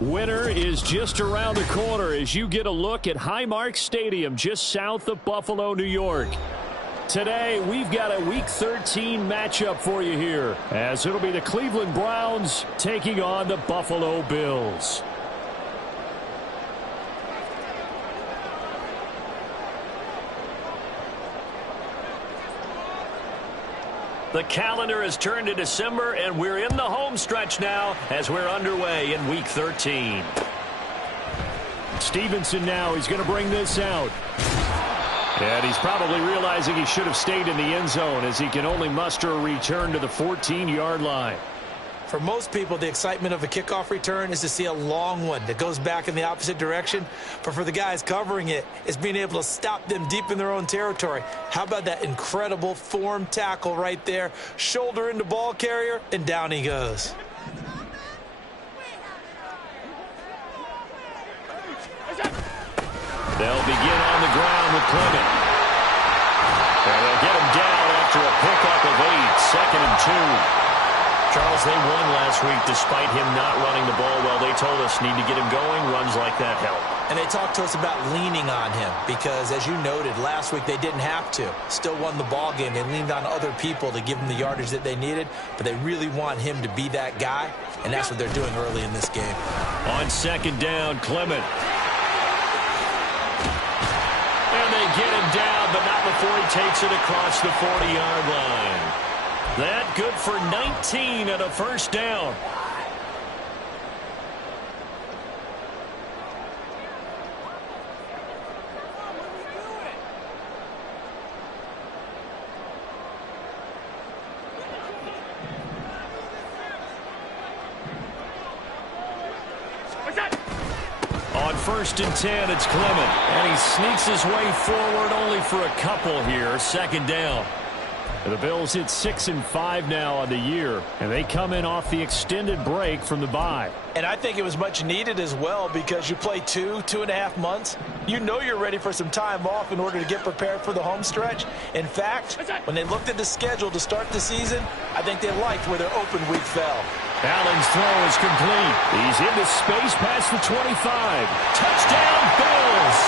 Winter is just around the corner as you get a look at Highmark Stadium just south of Buffalo, New York. Today, we've got a Week 13 matchup for you here, as it'll be the Cleveland Browns taking on the Buffalo Bills. The calendar has turned to December, and we're in the home stretch now as we're underway in Week 13. Stevenson now, he's going to bring this out. And he's probably realizing he should have stayed in the end zone as he can only muster a return to the 14-yard line. For most people, the excitement of a kickoff return is to see a long one that goes back in the opposite direction. But for the guys covering it, it's being able to stop them deep in their own territory. How about that incredible form tackle right there? Shoulder into ball carrier, and down he goes. They'll begin on the ground with Clement. And they'll get him down after a pickup of 8, 2nd and 2. Charles, they won last week despite him not running the ball well. They told us need to get him going. Runs like that help. And they talked to us about leaning on him because, as you noted, last week they didn't have to. Still won the ball game. They leaned on other people to give them the yardage that they needed, but they really want him to be that guy, and that's what they're doing early in this game. On 2nd down, Clement. And they get him down, but not before he takes it across the 40-yard line. That good for 19 and a first down. On 1st and 10, it's Clement. And he sneaks his way forward only for a couple here. 2nd down. The Bills hit 6 and 5 now on the year, and they come in off the extended break from the bye. And I think it was much needed as well because you play 2.5 months. You know you're ready for some time off in order to get prepared for the home stretch. In fact, when they looked at the schedule to start the season, I think they liked where their open week fell. Allen's throw is complete. He's into space past the 25. Touchdown, Bills!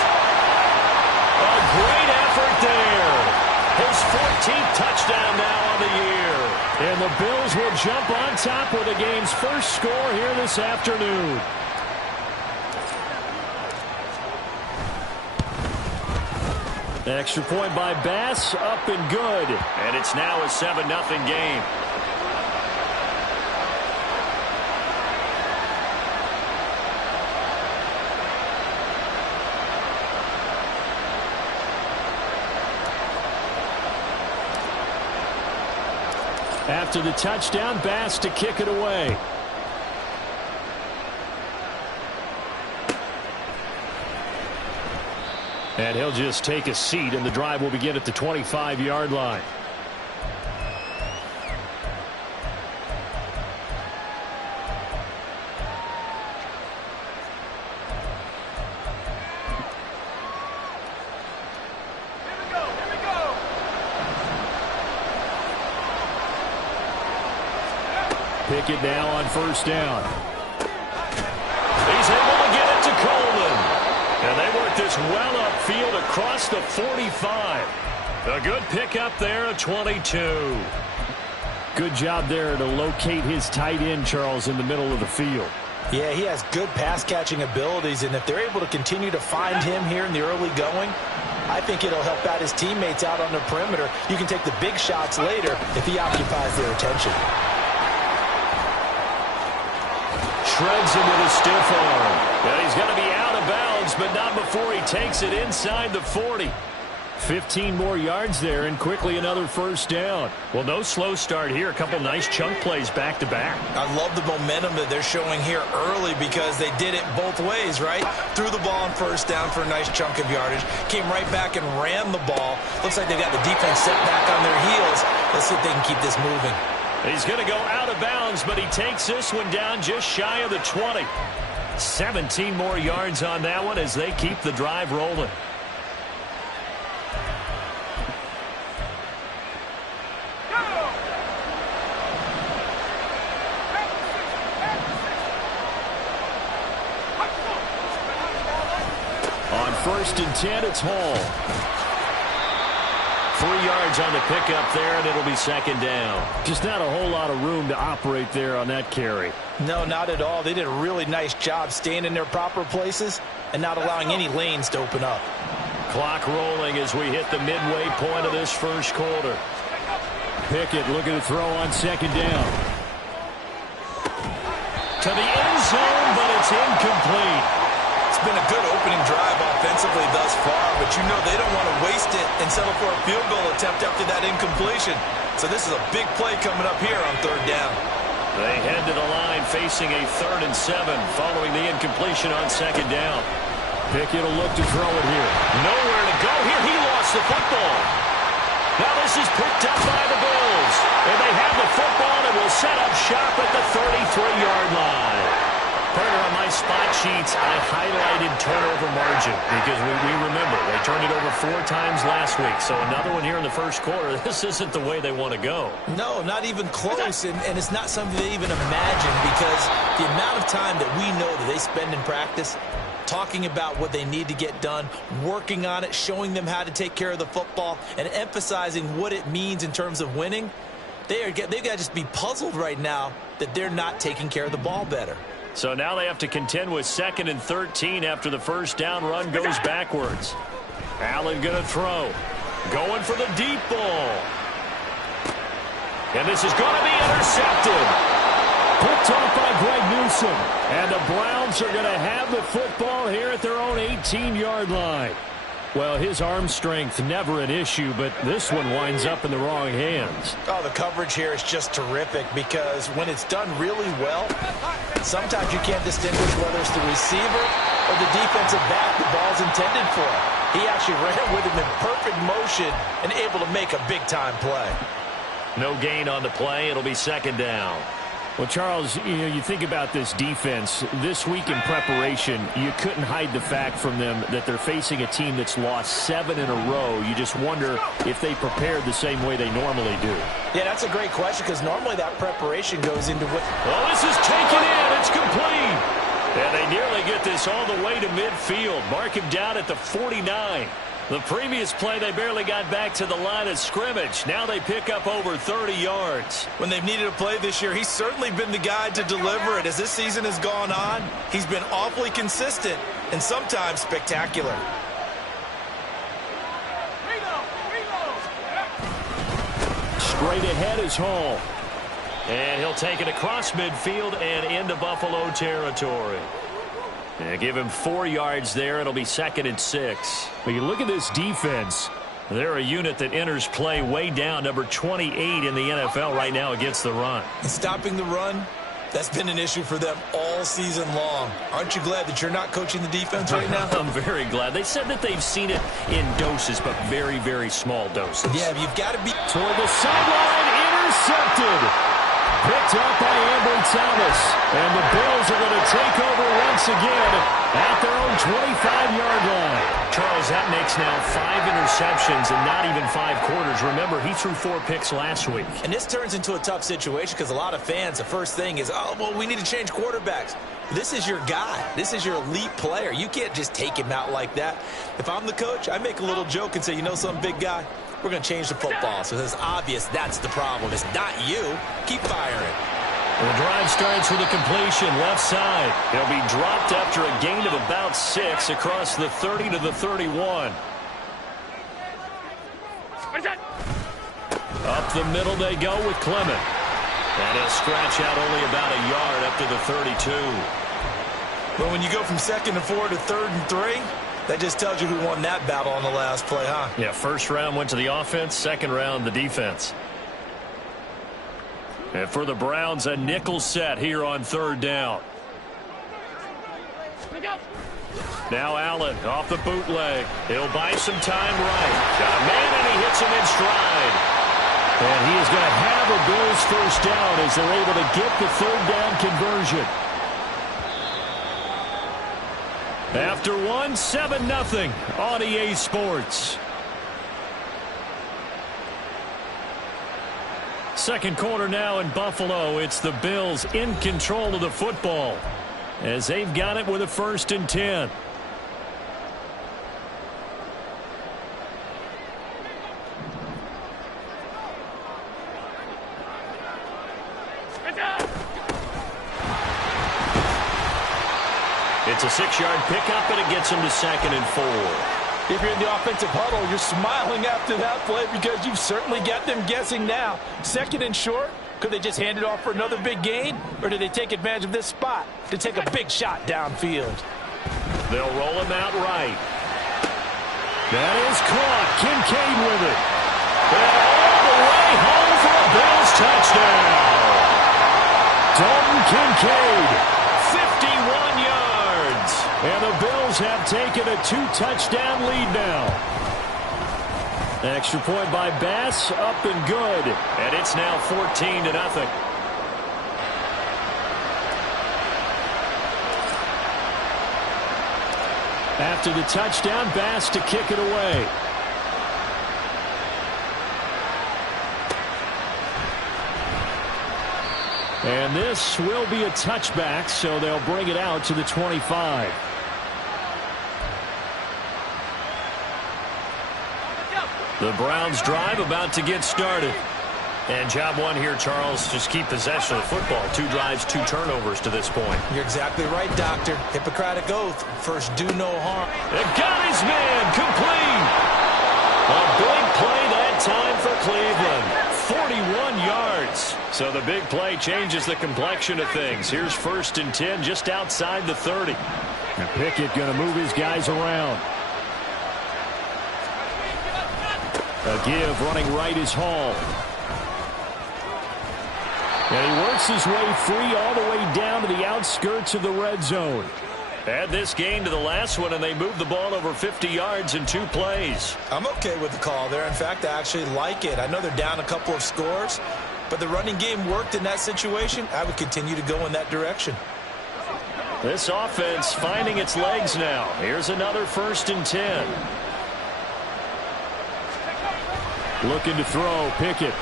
A great effort there. His 14th touchdown now on the year. And the Bills will jump on top with the game's first score here this afternoon. Extra point by Bass, up and good. And it's now a 7-0 game. After the touchdown, Bass to kick it away. And he'll just take a seat, and the drive will begin at the 25-yard line. Pickett now on 1st down. He's able to get it to Coleman. And they work this well upfield across the 45. A good pickup there at 22. Good job there to locate his tight end, Charles, in the middle of the field. Yeah, he has good pass-catching abilities, and if they're able to continue to find him here in the early going, I think it'll help out his teammates out on the perimeter. You can take the big shots later if he occupies their attention. Shreds him with a stiff arm. And he's going to be out of bounds, but not before he takes it inside the 40. 15 more yards there, and quickly another first down. Well, no slow start here. A couple nice chunk plays back-to-back. I love the momentum that they're showing here early because they did it both ways, right? Threw the ball on 1st down for a nice chunk of yardage. Came right back and ran the ball. Looks like they've got the defense set back on their heels. Let's see if they can keep this moving. He's going to go out of bounds, but he takes this one down just shy of the 20. 17 more yards on that one as they keep the drive rolling. first and 10, it's Hall. 3 yards on the pickup there, and it'll be second down. Just not a whole lot of room to operate there on that carry. No, not at all. They did a really nice job staying in their proper places and not allowing any lanes to open up. Clock rolling as we hit the midway point of this first quarter. Pickett looking to throw on second down. To the end zone, but it's incomplete. It's been a good opening drive offensively thus far, but you know they don't want to waste it and settle for a field goal attempt after that incompletion. So this is a big play coming up here on third down. They head to the line facing a 3rd and 7 following the incompletion on second down. Pickett will look to throw it here. Nowhere to go here. He lost the football. Now this is picked up by the Bills. And they have the football and will set up shop at the 33-yard line. Partner, on my spot sheets, I highlighted turnover margin because we remember they turned it over 4 times last week. So another one here in the first quarter. This isn't the way they want to go. No, not even close, and it's not something they even imagine because the amount of time that we know that they spend in practice talking about what they need to get done, working on it, showing them how to take care of the football, and emphasizing what it means in terms of winning, they've got to just be puzzled right now that they're not taking care of the ball better. So now they have to contend with 2nd and 13 after the first down run goes backwards. Allen going to throw. Going for the deep ball. And this is going to be intercepted. Picked off by Greg Newsome. And the Browns are going to have the football here at their own 18-yard line. Well, his arm strength never an issue, but this one winds up in the wrong hands. Oh, the coverage here is just terrific because when it's done really well, sometimes you can't distinguish whether it's the receiver or the defensive back the ball's intended for. He actually ran with him in perfect motion and able to make a big-time play. No gain on the play. It'll be second down. Well, Charles, you think about this defense. This week in preparation, you couldn't hide the fact from them that they're facing a team that's lost 7 in a row. You just wonder if they prepared the same way they normally do. Yeah, that's a great question because normally that preparation goes into what... Well, this is taken in. It's complete. And they nearly get this all the way to midfield. Mark him down at the 49. The previous play, they barely got back to the line of scrimmage. Now they pick up over 30 yards. When they've needed a play this year, he's certainly been the guy to deliver it. As this season has gone on, he's been awfully consistent and sometimes spectacular. Straight ahead is Hall. And he'll take it across midfield and into Buffalo territory. Yeah, give him 4 yards there. It'll be 2nd and 6. But you look at this defense. They're a unit that enters play way down, number 28 in the NFL right now against the run. And stopping the run, that's been an issue for them all season long. Aren't you glad that you're not coaching the defense right now? I'm very glad. They said that they've seen it in doses, but very, very small doses. Yeah, you've got to be... Toward the sideline, intercepted. Picked up by Ambry Thomas. And the Bills are going to take over once again at their own 25-yard line. Charles, that makes now 5 interceptions and not even 5 quarters. Remember, he threw 4 picks last week. And this turns into a tough situation because a lot of fans, the first thing is, oh, well, we need to change quarterbacks. This is your guy. This is your elite player. You can't just take him out like that. If I'm the coach, I make a little joke and say, you know something, big guy? We're going to change the football. So it's obvious that's the problem. It's not you. Keep firing. The drive starts with a completion left side. He'll be dropped after a gain of about 6 across the 30 to the 31. Up the middle they go with Clement. And he'll scratch out only about a yard up to the 32. Well, when you go from 2nd and 4 to 3rd and 3, that just tells you who won that battle on the last play, huh? Yeah, first round went to the offense, second round the defense. And for the Browns, a nickel set here on 3rd down. Now Allen off the bootleg. He'll buy some time right. Got a man, and he hits him in stride. And he is going to have a Bills first down as they're able to get the 3rd down conversion. After 1, 7-0 on EA Sports. Second quarter now in Buffalo. It's the Bills in control of the football as they've got it with a 1st and 10. It's a 6-yard pickup, and it gets him to 2nd and 4. If you're in the offensive huddle, you're smiling after that play because you've certainly got them guessing now. 2nd and short, could they just hand it off for another big gain? Or do they take advantage of this spot to take a big shot downfield? They'll roll him out right. That is caught. Kincaid with it. And all the way home for a Bills touchdown. Dalton Kincaid, 51 yards. And the Bills have taken a 2-touchdown lead now. Extra point by Bass, up and good. And it's now 14-0. After the touchdown, Bass to kick it away. And this will be a touchback, so they'll bring it out to the 25. The Browns drive about to get started. And job one here, Charles, just keep possession of the football. 2 drives, 2 turnovers to this point. You're exactly right, Doctor. Hippocratic oath. First, do no harm. It got his man complete. A big play that time for Cleveland. 41 yards. So the big play changes the complexion of things. Here's 1st and 10 just outside the 30. And Pickett going to move his guys around. A give running right is Hall. And he works his way free all the way down to the outskirts of the red zone. Add this gain to the last one, and they move the ball over 50 yards in 2 plays. I'm okay with the call there. In fact, I actually like it. I know they're down a couple of scores, but the running game worked in that situation. I would continue to go in that direction. This offense finding its legs now. Here's another 1st and 10. Looking to throw, Pickett.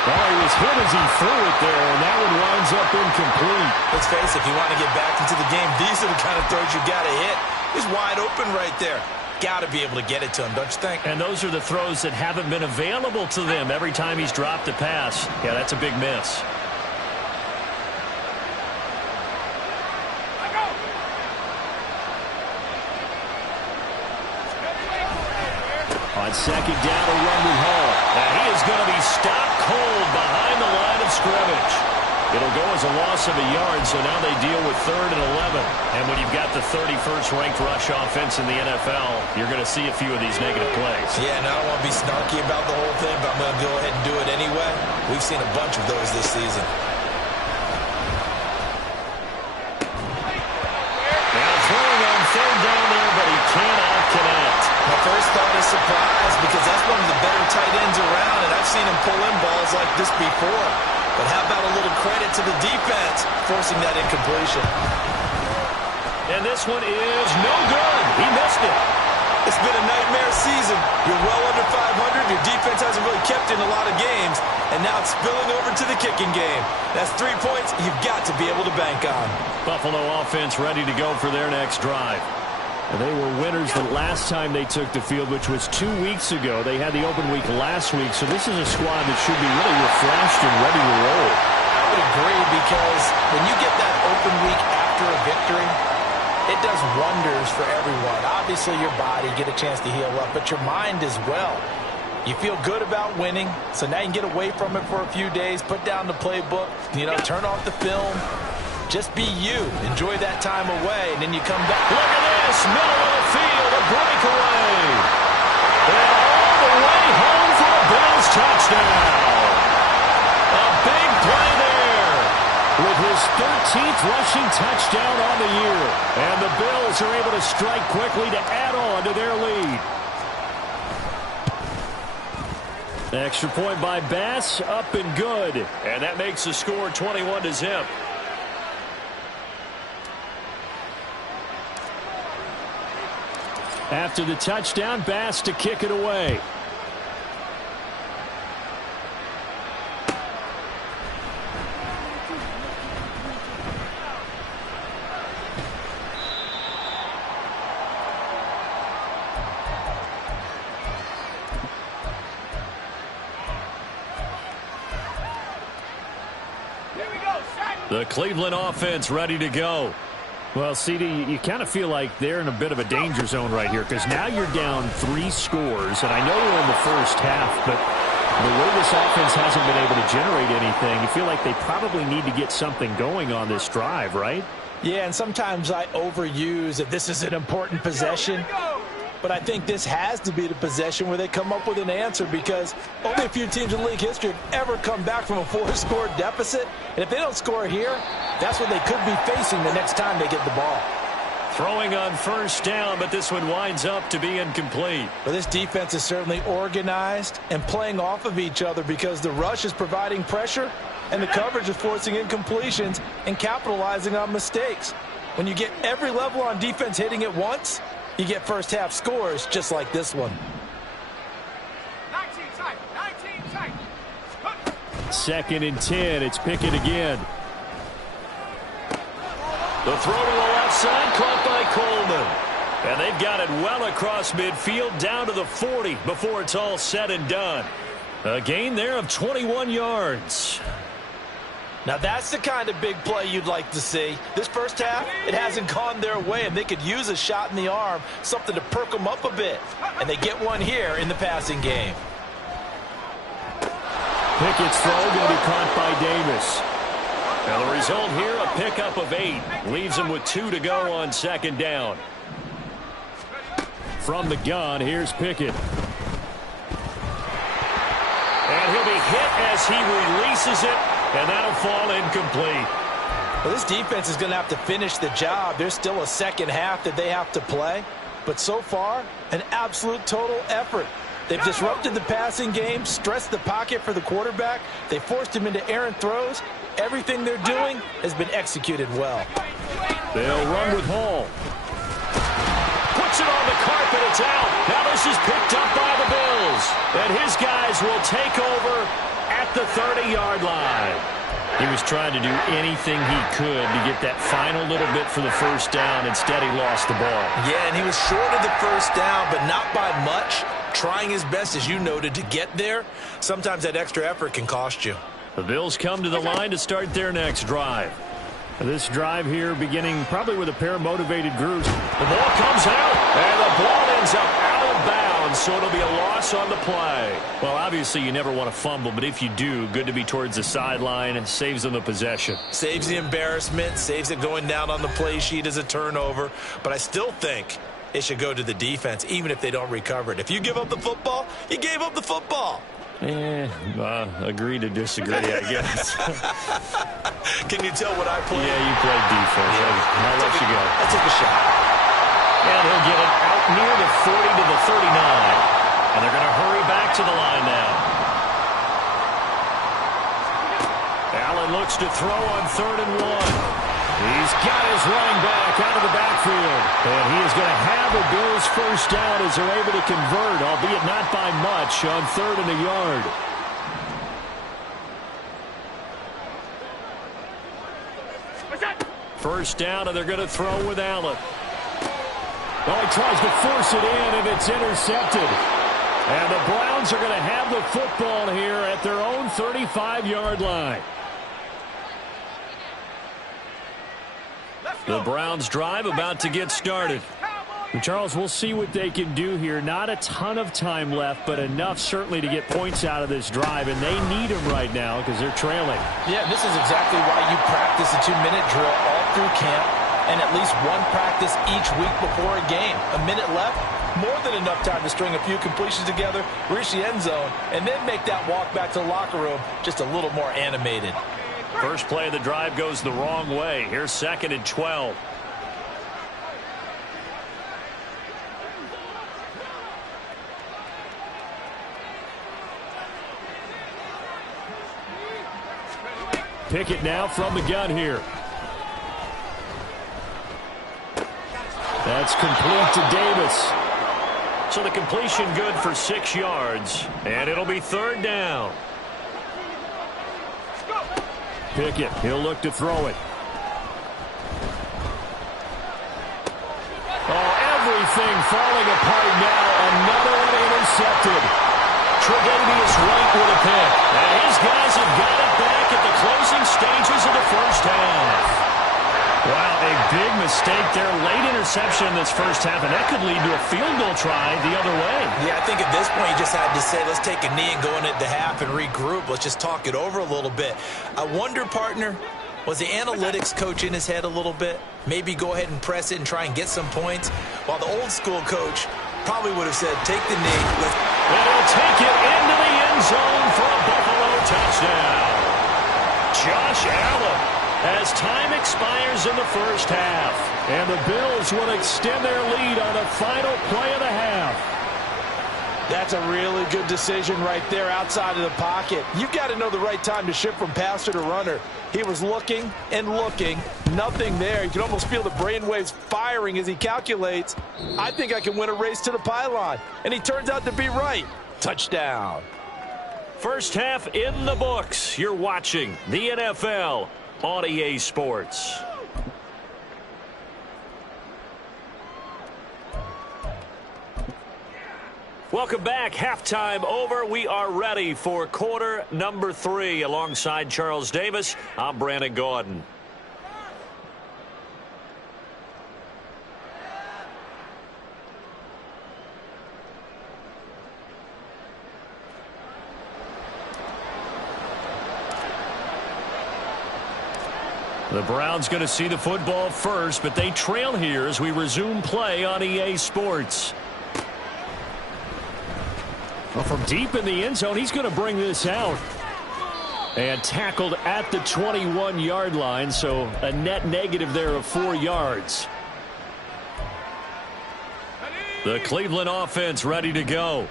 Oh, he was hit as he threw it there, and that one winds up incomplete. Let's face it, if you want to get back into the game, these are the kind of throws you got to hit. He's wide open right there. Got to be able to get it to him, don't you think? And those are the throws that haven't been available to them every time he's dropped a pass. Yeah, that's a big miss. On 2nd down, a run with Hall. And he is going to be stopped cold behind the line of scrimmage. It'll go as a loss of a yard, so now they deal with 3rd and 11. And when you've got the 31st ranked rush offense in the NFL, you're going to see a few of these negative plays. Yeah, and I don't want to be snarky about the whole thing, but I'm going to go ahead and do it anyway. We've seen a bunch of those this season. Now throwing on 3rd down there, but he cannot connect. My first thought is surprise because that's one of the better tight ends around, and I've seen him pull in balls like this before. But how about a little credit to the defense forcing that incompletion? And this one is no good. He missed it. It's been a nightmare season. You're well under 500. Your defense hasn't really kept in a lot of games, and now it's spilling over to the kicking game. That's 3 points you've got to be able to bank on. Buffalo offense ready to go for their next drive. They were winners the last time they took the field, which was 2 weeks ago. They had the open week last week, so this is a squad that should be really refreshed and ready to roll. I would agree because when you get that open week after a victory, it does wonders for everyone. Obviously, your body, get a chance to heal up, but your mind as well. You feel good about winning, so now you can get away from it for a few days, put down the playbook, turn off the film. Just be you. Enjoy that time away, and then you come back. Look at this. Middle of the field, a breakaway. And all the way home for a Bills touchdown. A big play there. With his 13th rushing touchdown on the year. And the Bills are able to strike quickly to add on to their lead. Extra point by Bass, up and good. And that makes the score 21-0. After the touchdown, Bass to kick it away. The Cleveland offense ready to go. Well, CD, you kind of feel like they're in a bit of a danger zone right here because now you're down 3 scores, and I know we're in the first half, but the way this offense hasn't been able to generate anything, you feel like they probably need to get something going on this drive, right? Yeah, and sometimes I overuse that this is an important possession, but I think this has to be the possession where they come up with an answer because only a few teams in league history have ever come back from a 4-score deficit, and if they don't score here, that's what they could be facing the next time they get the ball. Throwing on first down, but this one winds up to be incomplete. Well, this defense is certainly organized and playing off of each other because the rush is providing pressure and the coverage is forcing incompletions and capitalizing on mistakes. When you get every level on defense hitting at once, you get first half scores just like this one. 19 tight. 2nd and 10. It's Pickett again. The throw to the left side, caught by Coleman. And they've got it well across midfield down to the 40 before it's all said and done. A gain there of 21 yards. Now that's the kind of big play you'd like to see. This first half, it hasn't gone their way, and they could use a shot in the arm, something to perk them up a bit. And they get one here in the passing game. Pickett's throw going to be caught by Davis. Now the result here, a pickup of 8. Leaves them with 2 to go on 2nd down. From the gun, here's Pickett. And he'll be hit as he releases it, and that'll fall incomplete. Well, this defense is going to have to finish the job. There's still a second half that they have to play. But so far, an absolute total effort. They've disrupted the passing game, stressed the pocket for the quarterback. They forced him into errant throws. Everything they're doing has been executed well. They'll run with Hall. Puts it on the carpet. It's out. Now this is picked up by the Bills. And his guys will take over at the 30-yard line. He was trying to do anything he could to get that final little bit for the first down. Instead, he lost the ball. Yeah, and he was short of the first down, but not by much. Trying his best, as you noted, to get there. Sometimes that extra effort can cost you. The Bills come to the line to start their next drive. This drive here beginning probably with a pair of motivated groups. The ball comes out, and the ball ends up out of bounds, so it'll be a loss on the play. Well, obviously you never want to fumble, but if you do, good to be towards the sideline and saves them the possession. Saves the embarrassment, saves it going down on the play sheet as a turnover. But I still think it should go to the defense, even if they don't recover it. If you give up the football, you gave up the football. Agree to disagree, I guess. Can you tell what I played? Yeah, you played defense. Yeah. I'll let you go. I took a shot. And he'll get it out near the 40 to the 39. And they're going to hurry back to the line now. Allen looks to throw on 3rd and 1. He's got his running back out of the backfield. And he is going to have a Bills first down as they're able to convert, albeit not by much, on 3rd and a yard. First down, and they're going to throw with Allen. Oh, he tries to force it in, and it's intercepted. And the Browns are going to have the football here at their own 35-yard line. The Browns drive about to get started. And Charles, we'll see what they can do here. Not a ton of time left, but enough certainly to get points out of this drive, and they need them right now because they're trailing. Yeah, this is exactly why you practice a 2-minute drill all through camp and at least one practice each week before a game. A minute left, more than enough time to string a few completions together, reach the end zone, and then make that walk back to the locker room just a little more animated. First play of the drive goes the wrong way. Here's 2nd and 12. Pickett now from the gun here. That's complete to Davis. So the completion good for 6 yards. And it'll be 3rd down. Pickett, he'll look to throw it. Oh, everything falling apart now. Another one intercepted. Tre'Davious White with a pick. And his guys have got it back at the closing stages of the first half. Wow, a big mistake there. Late interception in this first half, and that could lead to a field goal try the other way. Yeah, I think at this point you just had to say, let's take a knee and go into the half and regroup. Let's just talk it over a little bit. I wonder, partner, was the analytics coach in his head a little bit? Maybe go ahead and press it and try and get some points, while the old school coach probably would have said, take the knee. And he'll take it into the end zone for a Buffalo touchdown. Josh Allen, as time expires in the first half. And the Bills will extend their lead on the final play of the half. That's a really good decision right there outside of the pocket. You've got to know the right time to shift from passer to runner. He was looking and looking. Nothing there. You can almost feel the brainwaves firing as he calculates, I think I can win a race to the pylon. And he turns out to be right. Touchdown. First half in the books. You're watching the NFL on EA Sports. Welcome back. Halftime over. We are ready for quarter number 3. Alongside Charles Davis, I'm Brandon Gaudin. The Browns going to see the football first, but they trail here as we resume play on EA Sports. Well, from deep in the end zone, he's going to bring this out. And tackled at the 21-yard line, so a net negative there of 4 yards. The Cleveland offense ready to go.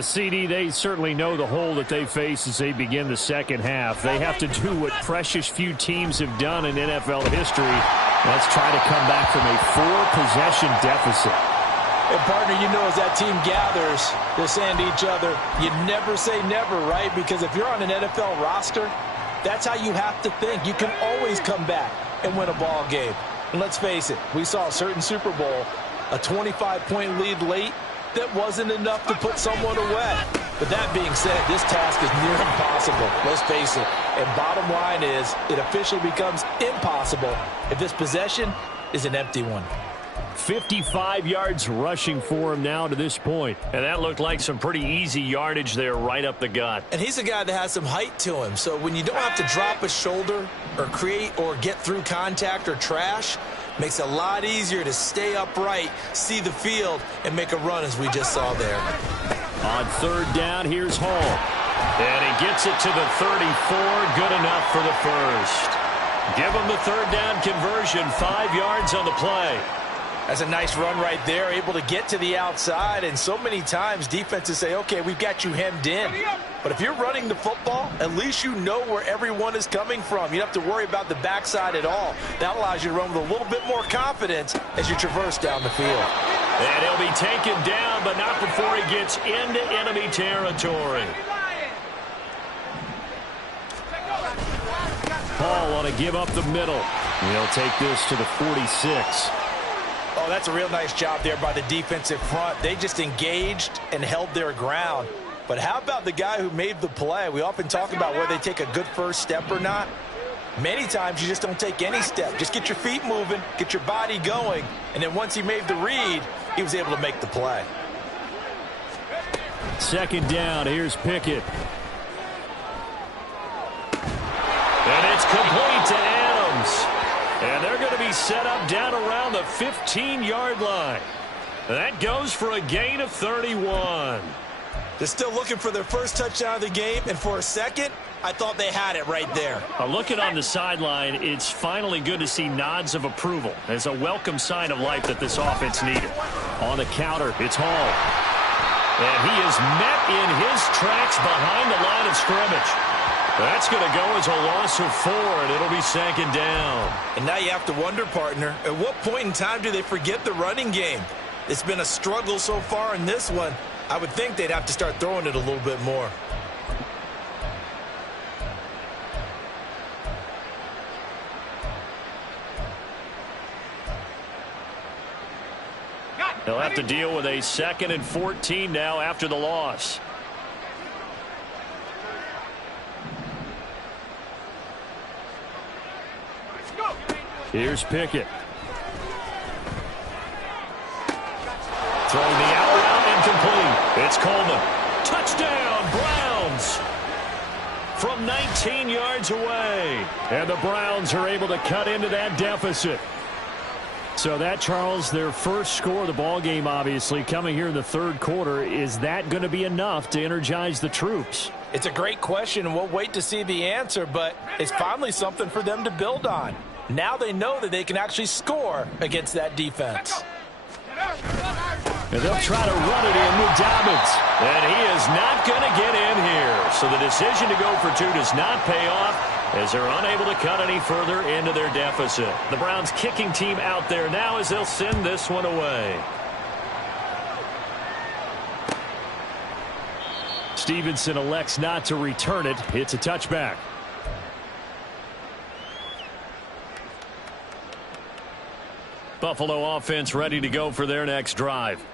CD, they certainly know the hole that they face as they begin the second half. They have to do what precious few teams have done in NFL history. Let's try to come back from a 4-possession deficit. And, partner, you know as that team gathers, they're saying to each other, you never say never, right? Because if you're on an NFL roster, that's how you have to think. You can always come back and win a ball game. And let's face it, we saw a certain Super Bowl, a 25-point lead late, that wasn't enough to put someone away. But that being said, this task is near impossible. Let's face it. And bottom line is, it officially becomes impossible if this possession is an empty one. 55 yards rushing for him now to this point. And that looked like some pretty easy yardage there right up the gut. And he's a guy that has some height to him. So when you don't have to drop a shoulder or create or get through contact or trash, makes it a lot easier to stay upright, see the field, and make a run as we just saw there. On third down, here's Hall. And he gets it to the 34. Good enough for the first. Give him the third down conversion. 5 yards on the play. That's a nice run right there, able to get to the outside. And so many times defenses say, okay, we've got you hemmed in. But if you're running the football, at least you know where everyone is coming from. You don't have to worry about the backside at all. That allows you to run with a little bit more confidence as you traverse down the field. And he'll be taken down, but not before he gets into enemy territory. Paul want to give up the middle. He'll take this to the 46. Oh, that's a real nice job there by the defensive front. They just engaged and held their ground. But how about the guy who made the play? We often talk about whether they take a good first step or not. Many times you just don't take any step. Just get your feet moving, get your body going, and then once he made the read, he was able to make the play. Second down, here's Pickett. And it's complete to Adams. And they're going to be set up down around the 15-yard line. That goes for a gain of 31. They're still looking for their first touchdown of the game, and for a second, I thought they had it right there. Looking on the sideline, it's finally good to see nods of approval. It's a welcome sign of life that this offense needed. On the counter, it's Hall. And he is met in his tracks behind the line of scrimmage. That's going to go as a loss of 4, and it'll be second down. And now you have to wonder, partner, at what point in time do they forget the running game? It's been a struggle so far in this one. I would think they'd have to start throwing it a little bit more. They'll have to deal with a 2nd and 14 now after the loss. Here's Pickett. Throwing the out route incomplete. It's Coleman. Touchdown, Browns. From 19 yards away. And the Browns are able to cut into that deficit. So that, Charles, their first score of the ball game, obviously, coming here in the third quarter. Is that going to be enough to energize the troops? It's a great question, and we'll wait to see the answer, but it's finally something for them to build on. Now they know that they can actually score against that defense. And they'll try to run it in with Dobbins. And he is not going to get in here. So the decision to go for two does not pay off as they're unable to cut any further into their deficit. The Browns kicking team out there now as they'll send this one away. Stevenson elects not to return it. It's a touchback. Buffalo offense ready to go for their next drive.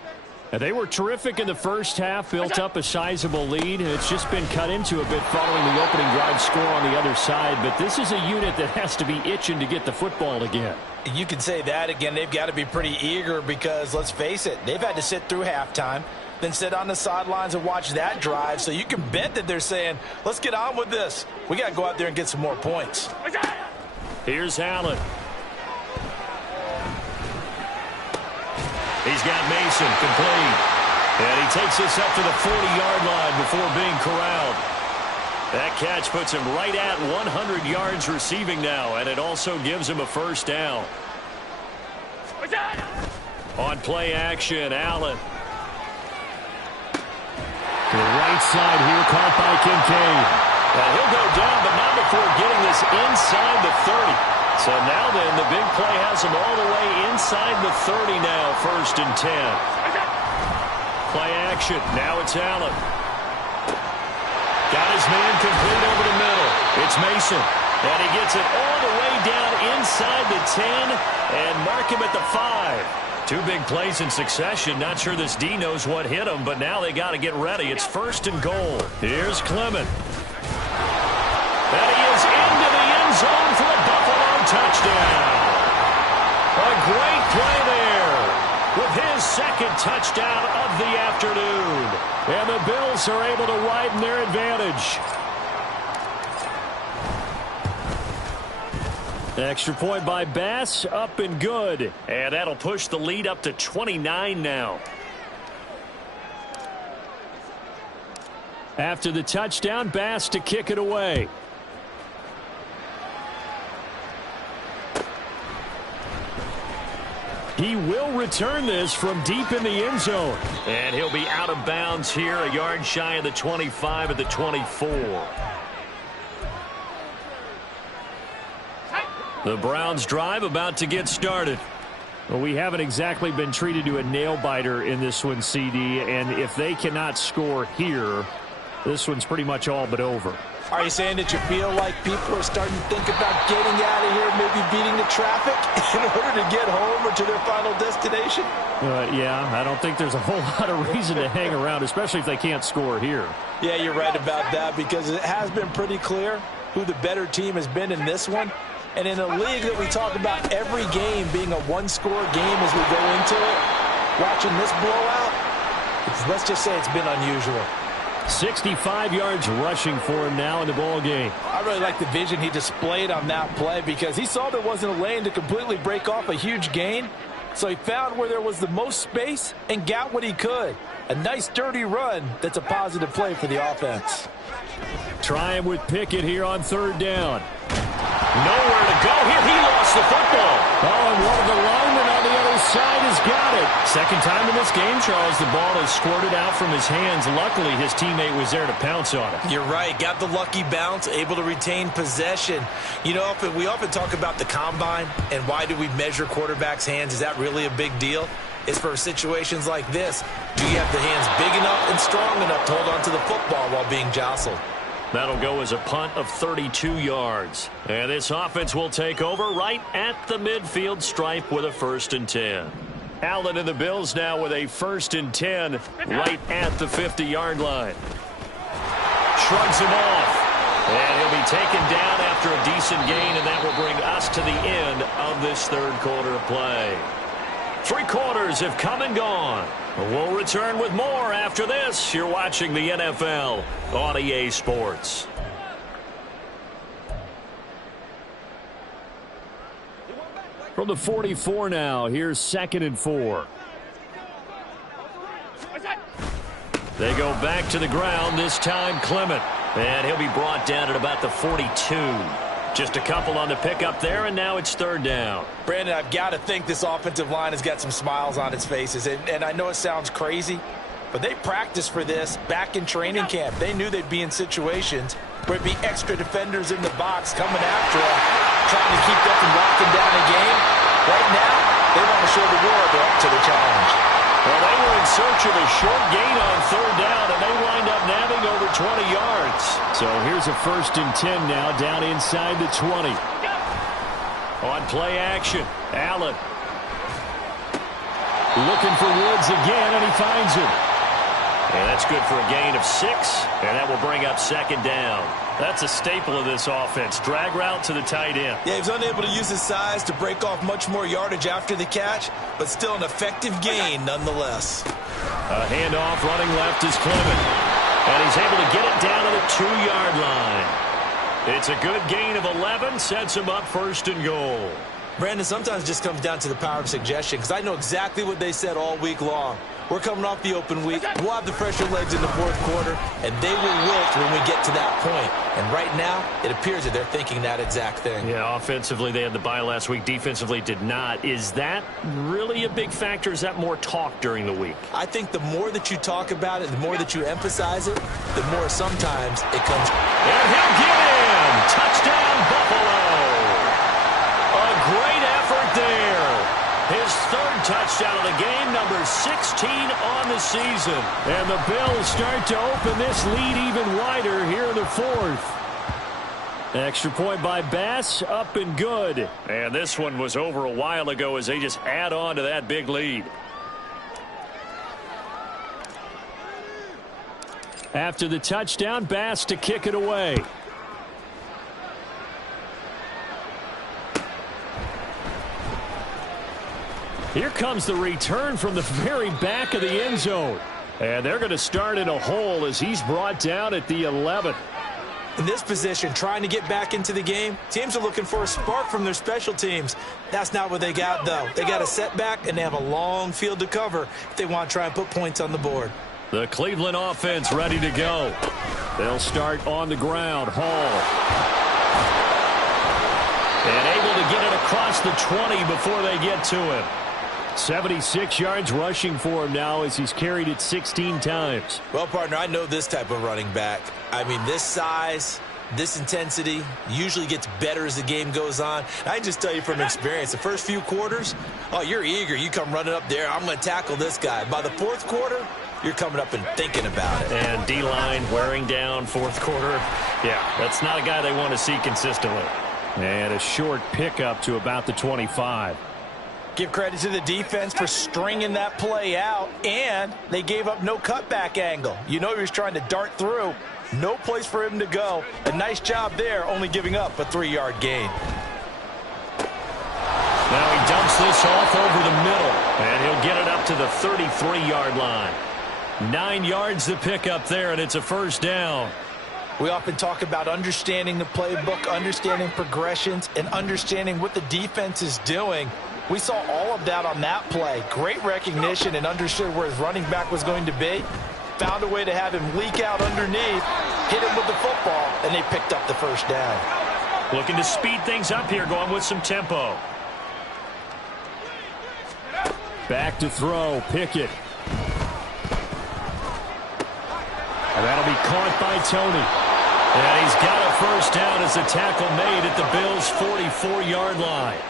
And they were terrific in the first half, built up a sizable lead. It's just been cut into a bit following the opening drive score on the other side. But this is a unit that has to be itching to get the football again. You can say that again. They've got to be pretty eager because, let's face it, they've had to sit through halftime, then sit on the sidelines and watch that drive. So you can bet that they're saying, let's get on with this. We got to go out there and get some more points. Here's Allen. He's got Mason complete. And he takes this up to the 40-yard line before being corralled. That catch puts him right at 100 yards receiving now, and it also gives him a first down. On play action, Allen. To the right side here, caught by Kincaid. And he'll go down, but not before getting this inside the 30. So now then, the big play has him all the way inside the 30 now, 1st and 10. Play action. Now it's Allen. Got his man complete over the middle. It's Mason. And he gets it all the way down inside the 10 and mark him at the 5. Two big plays in succession. Not sure this D knows what hit him, but now they got to get ready. It's 1st and goal. Here's Clement. And he is into the end zone for a Buffalo touchdown. A great play there with his second touchdown of the afternoon. And the Bills are able to widen their advantage. Extra point by Bass, up and good. And that'll push the lead up to 29 now. After the touchdown, Bass to kick it away. He will return this from deep in the end zone. And he'll be out of bounds here, a yard shy of the 25 at the 24. The Browns drive about to get started. Well, we haven't exactly been treated to a nail-biter in this one, CD, and if they cannot score here, this one's pretty much all but over. Are you saying that you feel like people are starting to think about getting out of here, maybe beating the traffic in order to get home or to their final destination? Yeah, I don't think there's a whole lot of reason to hang around, especially if they can't score here. Yeah, you're right about that because it has been pretty clear who the better team has been in this one. And in a league that we talk about every game being a one-score game as we go into it, watching this blowout, let's just say it's been unusual. 65 yards rushing for him now in the ball game. I really like the vision he displayed on that play because he saw there wasn't a lane to completely break off a huge gain. So he found where there was the most space and got what he could. A nice dirty run that's a positive play for the offense. Trying with Pickett here on 3rd down. Nowhere to go here. He lost the football. Oh, and one of the linemen on the other side has got it. Second time in this game, Charles, the ball has squirted out from his hands. Luckily, his teammate was there to pounce on it. You're right. Got the lucky bounce, able to retain possession. You know, we often talk about the combine and why do we measure quarterbacks' hands? Is that really a big deal? It's for situations like this. Do you have the hands big enough and strong enough to hold on to the football while being jostled? That'll go as a punt of 32 yards. And this offense will take over right at the midfield stripe with a 1st and 10. Allen and the Bills now with a 1st and 10 right at the 50-yard line. Shrugs him off. And he'll be taken down after a decent gain, and that will bring us to the end of this third quarter of play. 3 quarters have come and gone. We'll return with more after this. You're watching the NFL on EA Sports. From the 44 now, here's 2nd and 4. They go back to the ground, this time Clement. And he'll be brought down at about the 42. Just a couple on the pickup there, and now it's 3rd down. Brandon, I've got to think this offensive line has got some smiles on its faces. And I know it sounds crazy, but they practiced for this back in training camp. They knew they'd be in situations where it'd be extra defenders in the box coming after them, trying to keep them from locking down a game. Right now, they want to show the world they're up to the challenge. Well, they were in search of a short gain on 3rd down, and they wind up nabbing over 20 yards. So here's a 1st and 10 now, down inside the 20. On play action, Allen. Looking for Woods again, and he finds him. And that's good for a gain of 6, and that will bring up 2nd down. That's a staple of this offense. Drag route to the tight end. Yeah, he was unable to use his size to break off much more yardage after the catch, but still an effective gain nonetheless. A handoff running left is Clement. And he's able to get it down to the 2-yard line. It's a good gain of 11, sets him up 1st and goal. Brandon, sometimes it just comes down to the power of suggestion, because I know exactly what they said all week long. We're coming off the open week. We'll have the fresher legs in the 4th quarter, and they will wilt when we get to that point. And right now, it appears that they're thinking that exact thing. Yeah, offensively, they had the bye last week. Defensively, did not. Is that really a big factor? Is that more talk during the week? I think the more that you talk about it, the more that you emphasize it, the more sometimes it comes. And he'll get in! Touchdown, Buffalo! A great effort there. His 3rd touchdown of the game, number 16 on the season. And the Bills start to open this lead even wider here in the 4th. Extra point by Bass, up and good. And this one was over a while ago as they just add on to that big lead. After the touchdown, Bass to kick it away. Here comes the return from the very back of the end zone. And they're going to start in a hole as he's brought down at the 11. In this position, trying to get back into the game, teams are looking for a spark from their special teams. That's not what they got, though. They got a setback, and they have a long field to cover if they want to try and put points on the board. The Cleveland offense ready to go. They'll start on the ground. Hall. And able to get it across the 20 before they get to him. 76 yards rushing for him now as he's carried it 16 times. Well, partner, I know this type of running back. I mean, this size, this intensity usually gets better as the game goes on. I can just tell you from experience, the first few quarters, oh, you're eager. You come running up there, I'm going to tackle this guy. By the 4th quarter, you're coming up and thinking about it. And D-line wearing down 4th quarter. Yeah, that's not a guy they want to see consistently. And a short pickup to about the 25. Give credit to the defense for stringing that play out, and they gave up no cutback angle. You know he was trying to dart through. No place for him to go. A nice job there, only giving up a 3-yard gain. Now he dumps this off over the middle, and he'll get it up to the 33-yard line. 9 yards to pick up there, and it's a 1st down. We often talk about understanding the playbook, understanding progressions, and understanding what the defense is doing. We saw all of that on that play. Great recognition and understood where his running back was going to be. Found a way to have him leak out underneath, hit him with the football, and they picked up the 1st down. Looking to speed things up here, going with some tempo. Back to throw, Pickett. And that'll be caught by Tony. And he's got a 1st down as the tackle made at the Bills' 44-yard line.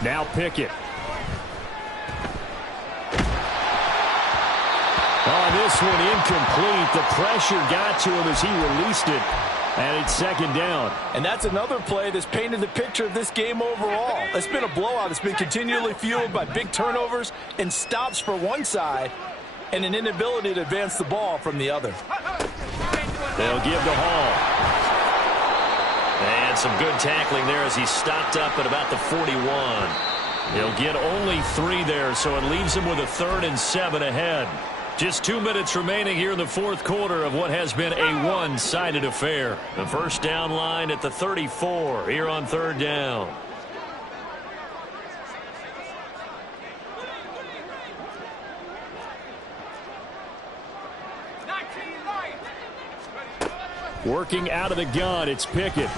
Now Pickett. On this one, incomplete. The pressure got to him as he released it. And it's 2nd down. And that's another play that's painted the picture of this game overall. It's been a blowout. It's been continually fueled by big turnovers and stops for one side. and an inability to advance the ball from the other. They'll give to Hall. And some good tackling there as he stopped up at about the 41. He'll get only 3 there, so it leaves him with a 3rd and 7 ahead. Just 2 minutes remaining here in the fourth quarter of what has been a one-sided affair. The first down line at the 34 here on 3rd down. Working out of the gun, it's Pickett.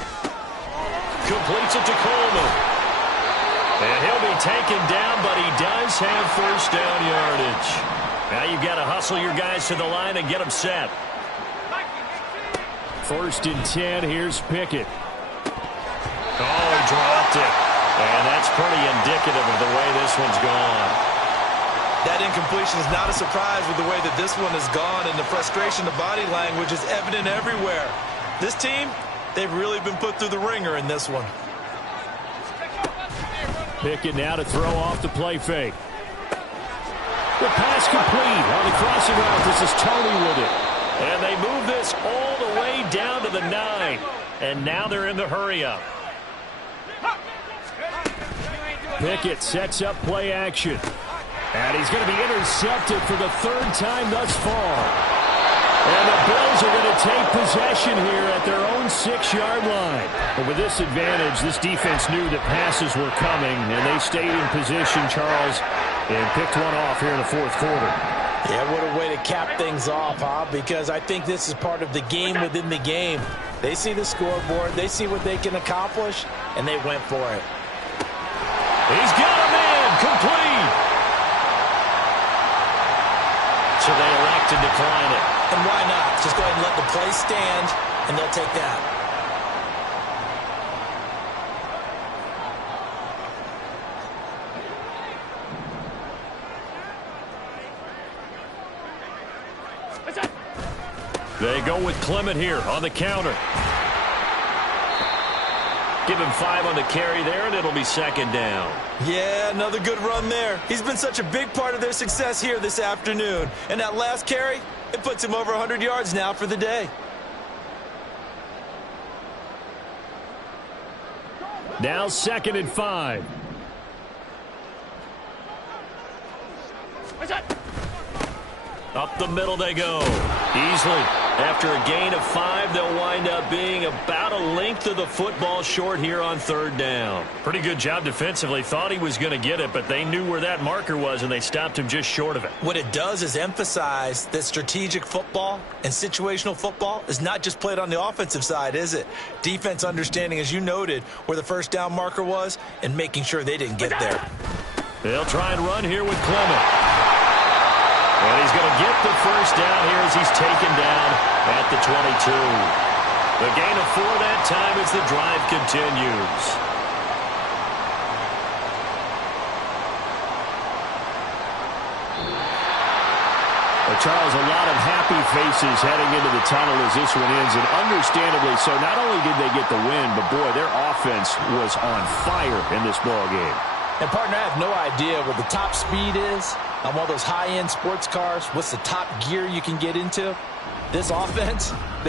Completes it to Coleman. And he'll be taken down, but he does have first down yardage. Now you've got to hustle your guys to the line and get them set. 1st and 10, here's Pickett. Oh, he dropped it. And that's pretty indicative of the way this one's gone. That incompletion is not a surprise with the way that this one has gone, and the frustration, the body language is evident everywhere. This team, they've really been put through the ringer in this one. Pickett now to throw off the play fake. The pass complete on the crossing route. This is Tony with it. And they move this all the way down to the 9. And now they're in the hurry-up. Pickett sets up play action. And he's going to be intercepted for the 3rd time thus far. And the Bills are going to take possession here at their own 6-yard line. But with this advantage, this defense knew that passes were coming, and they stayed in position, Charles, and picked one off here in the fourth quarter. Yeah, what a way to cap things off, huh? Because I think this is part of the game within the game. They see the scoreboard, they see what they can accomplish, and they went for it. He's got a man complete. So they elect to decline it. And why not? Just go ahead and let the play stand, and they'll take that. They go with Clement here on the counter. Give him 5 on the carry there, and it'll be 2nd down. Yeah, another good run there. He's been such a big part of their success here this afternoon. And that last carry, it puts him over 100 yards now for the day. Now 2nd and 5. Up the middle they go. Easily. After a gain of 5, they'll wind up being about a length of the football short here on 3rd down. Pretty good job defensively. Thought he was going to get it, but they knew where that marker was, and they stopped him just short of it. What it does is emphasize that strategic football and situational football is not just played on the offensive side, is it? Defense understanding, as you noted, where the first down marker was and making sure they didn't get there. They'll try and run here with Clement. And he's going to get the first down here as he's taken down at the 22. The gain of 4 that time as the drive continues. Well, Charles, a lot of happy faces heading into the tunnel as this one ends, and understandably so. Not only did they get the win, but boy, their offense was on fire in this ball game. And, partner, I have no idea what the top speed is on one of those high-end sports cars. What's the top gear you can get into? This offense,